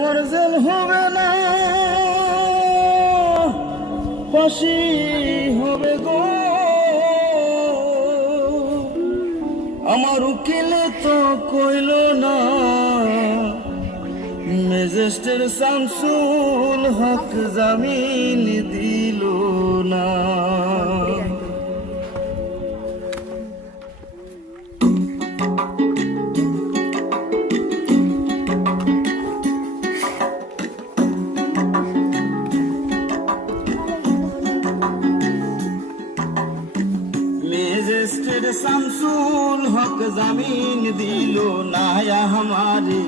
আমার জেল হবে না, ফাঁসি হবে গো। আমার উকিলে তো কইল না, ম্যাজিস্ট্রেট শামসুল হক জামিন দিল না। ম্যাজিস্ট্রেট শামসুল হক জামিন দিল না हमारे,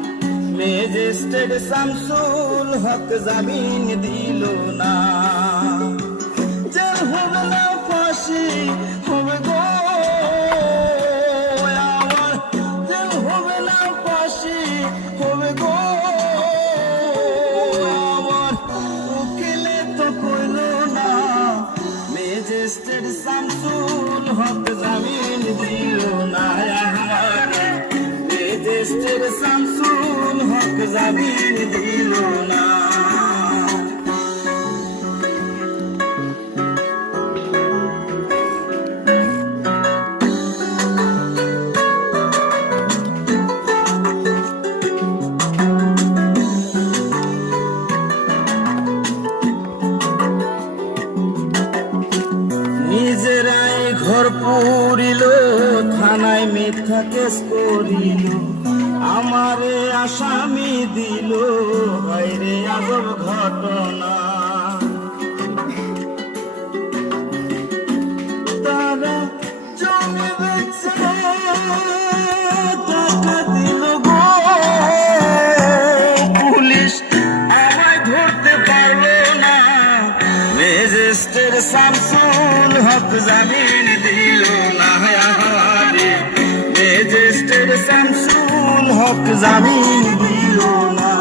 ম্যাজিস্ট্রেট শামসুল হক জামিন দিল না। জেল হবে না, ফাঁসি হবে গো আমার, জেল হবে না, ফাঁসি হবে গো আমার। উকিলে তো কইল না, ম্যাজিস্ট্রেট শামসুল হক জামিন দিল না আমারে, ম্যাজিস্ট্রেট শামসুল হক জামিন দিল না। নিজেরাই ঘর পুরিল, থানায় মিথ্যা কেস করিল, আমারে আসামি দিল, হায়রে আজব ঘটনা। তারা জমি বেচে টাকা দিল গো, পুলিশ আমায় ধরতে পারলো না, ম্যাজিস্ট্রেট শামসুল হক জামিন দিল না আমারে, ম্যাজিস্ট্রেট শামসুল হক জামিন দিল না।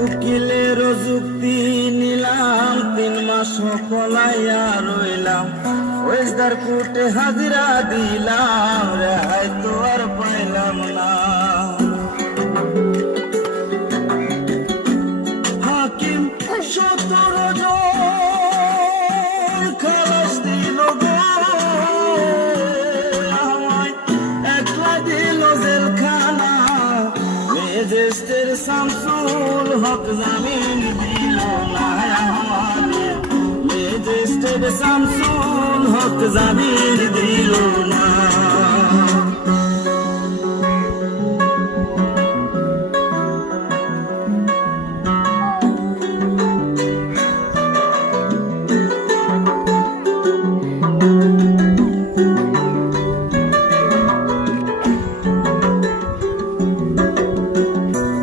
উকিলের যুক্তি নিলাম, 3 মাস পলাইয়া রইলাম, ওয়েসদার কোর্টে হাজিরা দিলাম, রেহাই তো আর পাইলাম না। হাকিম 17 জন খালাস দিল গো, আমায় একলা দিল জেলখানা, ম্যাজিস্ট্রেট শামসুল হক জামিন দিল না আমারে, ম্যাজিস্ট্রেট শামসুল হক জামিন দিল না।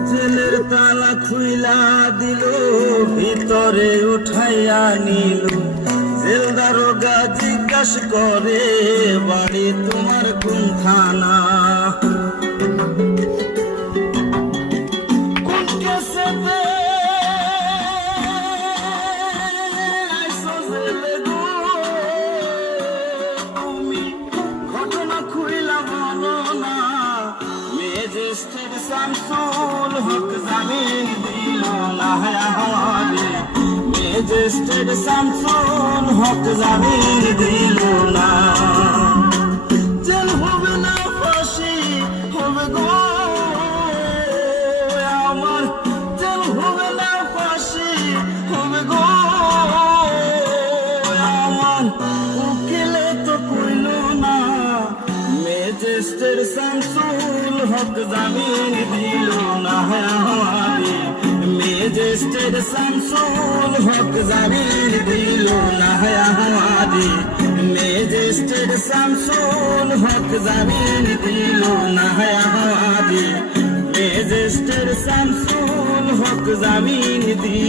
জেলের তালা খুইলা দিল, ভিতরে উঠাইয়া নিল, জেল দারোগা জিজ্ঞাসা করে, বাড়ি তোমার কোন থানা? কোন কেসেতে আইছো জেলে গো তুমি, ঘটনা খুইলা বলো না, ম্যাজিস্ট্রেট শামসুল হক জামিন দিল না আমারে, ম্যাজিস্ট্রেট শামসুল হক জামিন দিল না। জেল হবে না, ফাঁসি হবে গো আমার, জেল হবে না, ফাঁসি হবে গো আমার। উকিলে তো কইল না, ম্যাজিস্ট্রেট শামসুল হক জামিন দিল না আমারে, ম্যাজিস্ট্রেট শামসুল হক জামিন দিল না আমারে, ম্যাজিস্ট্রেট শামসুল হক জামিন দিল না আমারে, ম্যাজিস্ট্রেট শামসুল হক জামিন দিল